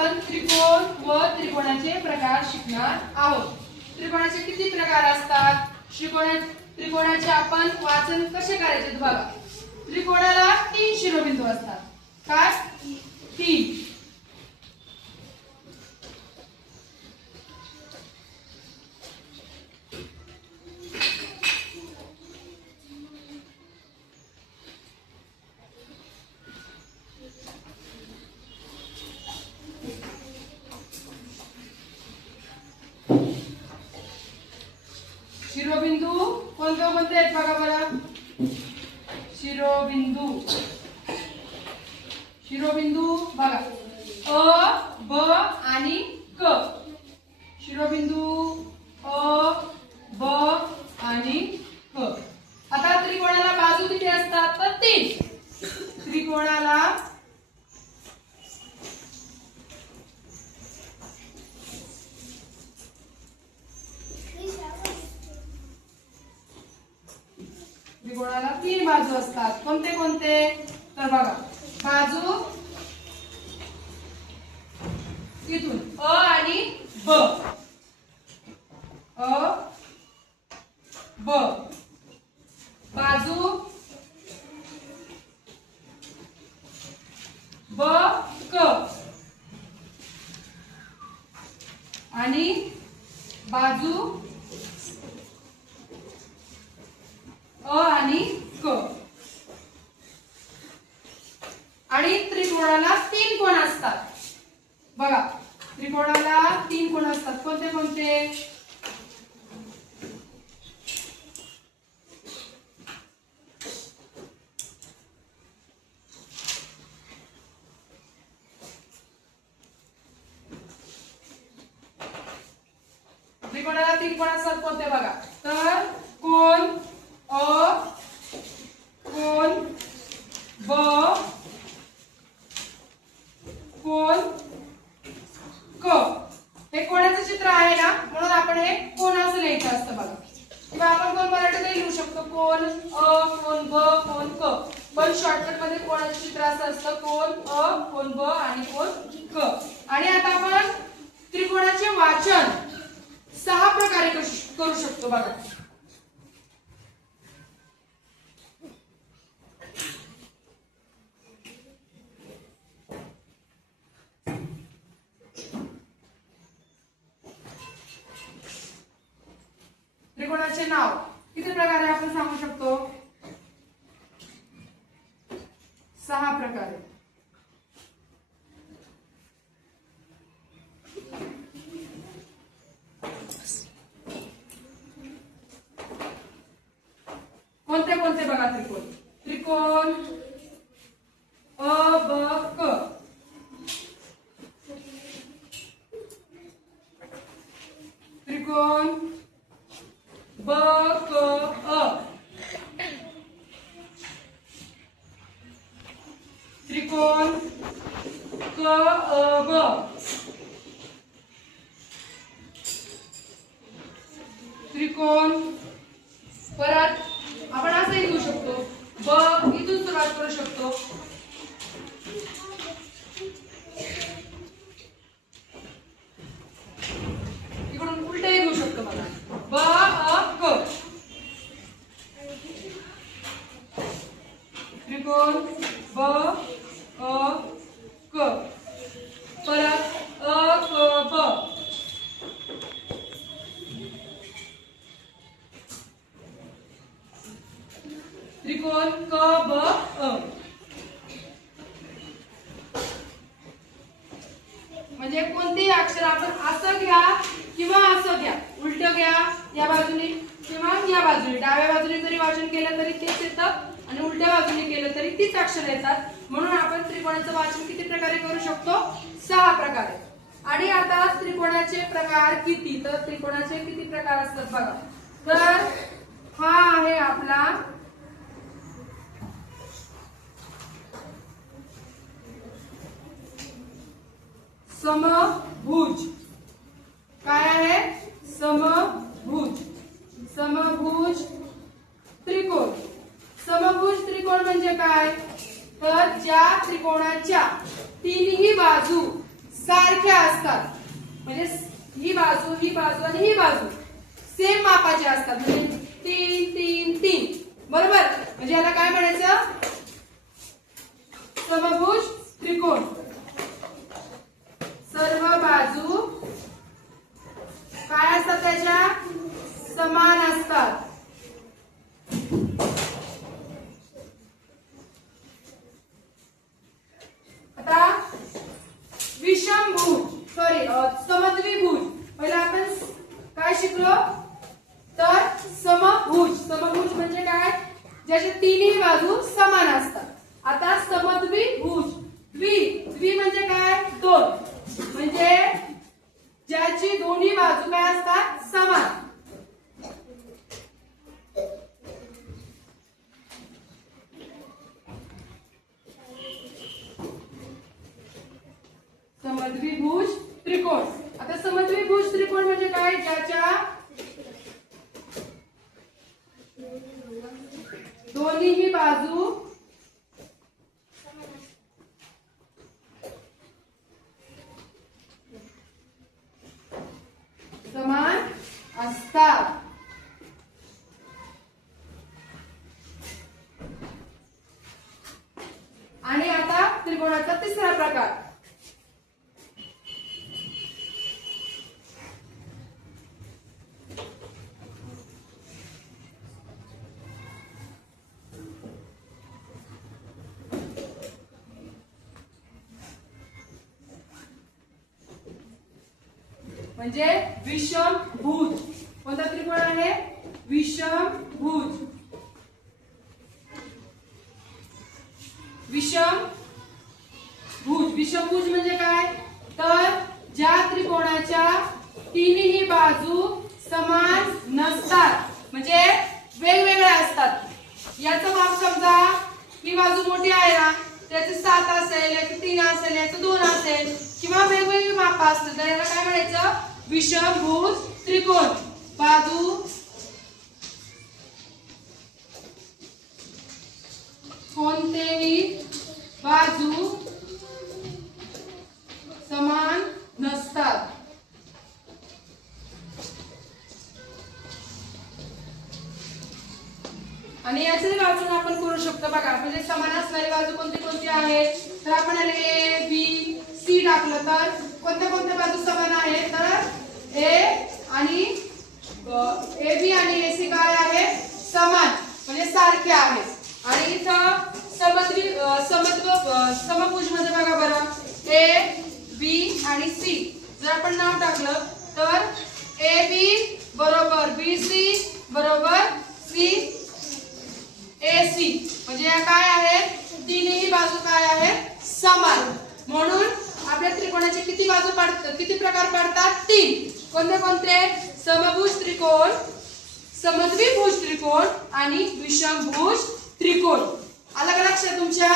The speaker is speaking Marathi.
आपण त्रिकोण व त्रिकोणाचे प्रकार शिकणार आहोत. त्रिकोणाचे किती प्रकार असतात? त्रिकोणा त्रिकोणाचे आपण वाचन कसे करायचे? बघा. त्रिकोणाला तीन शिरोबिंदू असतात. काय? तीन शिरोबिंदू कोणते कोणते आहेत बघा बरं? शिरोबिंदू. शिरोबिंदू बघा. अ ब आणि क. शिरोबिंदू अ ब आणि क आता त्रिकोणाला बाजू किती असतात तर तीन त्रिकोणाला त्रिकोणाला तीन बाजू असतात. कोणते कोणते? तर बघा. बाजू तिथून अ आणि ब. अ ब. बाजू ब क. आणि बाजू अ आणि क. आणि त्रिकोणाला तीन कोण असतात? बघा त्रिकोणाला तीन कोण असतात? कोणते कोणते? त्रिकोणाला तीन कोण असतात? कोणते बघा. तर कोण अ कोण ब कोण क हे कोणाचं चित्र आहे ना म्हणून आपण हे कोण असं लिहायचं असतं बघा किंवा आपण कोण मराठीतही लिहू शकतो कोण अ कोण ब कोण क. पण शॉर्टकटमध्ये कोणाचं चित्र असं असतं? कोण अ कोण ब आणि कोण क. आणि आता आपण त्रिकोणाचे वाचन सहा प्रकारे करू शकतो बघा. त्रिकोणाचे नाव. किती प्रकारे आपण सांगू शकतो? सहा प्रकारे. कोणते कोणते बघा त्रिकोण? त्रिकोण अ ब क त्रिकोण ब क अ त्रिकोण क अ ब त्रिकोण परत आपण असंही लिहू शकतो. ब इथून सुरुवात करू शकतो इकडून उलटही घेऊ शकतो बघा ब अ क त्रिकोण ब अ क परत अ क ब त्रिकोण क ब अ म्हणजे कोणतेही अक्षर आपण असं घ्या किंवा असं घ्या. उलट घ्या या बाजूने किंवा या बाजूने. डाव्या बाजूने जरी वाचन केलं तरी तेच येतं आणि उलट्या बाजूने केलं तरी तीच अक्षर येतात. म्हणून आपण त्रिकोणाचं वाचन किती प्रकारे करू शकतो? सहा प्रकारे. आणि आता त्रिकोणाचे प्रकार किती? तर त्रिकोणाचे किती प्रकार असतात बघा. तर हा आहे आपला समभुज. काय आहे? समभुज. समभुज त्रिकोण. समभुज त्रिकोण म्हणजे काय? तर ज्या त्रिकोणाच्या तीनही बाजू सारख्या असतात. म्हणजे ही बाजू ही बाजू आणि ही बाजू सेम मापाचे असतात. म्हणजे तीन तीन तीन. बरोबर? म्हणजे याला काय म्हणायचं? समभुज त्रिकोण. सर्व बाजू काय असतात त्याच्या समान असतात. आता विषमभूत सॉरी समद्विभुज पहिला आपण काय शिकलो? तर समभुज समभुज म्हणजे काय? ज्याच्या तिन्ही बाजू समान असतात. आता समद्विभुज द्वि द्वि म्हणजे काय? दोन. म्हणजे ज्याची दोन्ही बाजू काय असतात? समान. समद्विभुज त्रिकोण. आता समद्विभुज त्रिकोण म्हणजे काय? ज्याच्या दोन्हीही बाजू समान असतात आणि आता त्रिकोणाचा तिसरा प्रकार? म्हणजे विषम भूज कोणता त्रिकोण आहे? विषम भूज विषम भुज विषमभुज म्हणजे काय? तर ज्या त्रिकोणाच्या तिन्ही बाजू समान नसतात म्हणजे वेगवेगळ्या असतात. याचं माप समजा ही बाजू मोठी आहे ना त्याचे सात असेल याचे तीन असेल याचं दोन असेल किंवा वेगवेगळी माप असतील तर याला काय म्हणायचं? विषभुज त्रिकोण. बाजू कोणतेही बाजू समान असणारी बाजू कोणती कोणती आहे? तर आपण ए बी सी टाकलं तर कोणत्या कोणत्या बाजू समान आहे तर ए आणि ए बी आणि ए सी काय आहे? समान म्हणजे सारखे आहे आणि इथं समद्री समत्व समभुजमध्ये बघा बरं. ए बी आणि सी जर आपण नाव टाकलं तर ए बी बरोबर बी सी बरोबर सी ए सी म्हणजे या काय आहेत? तिन्ही बाजू काय आहेत? समान. म्हणून आपल्या त्रिकोणाचे किती बाजू पडतात किती प्रकार पडतात? तीन. कोणते कोणते? समभुज त्रिकोण समद्विभुज त्रिकोण आणि विषमभुज त्रिकोण. आलं का लक्षात तुमच्या?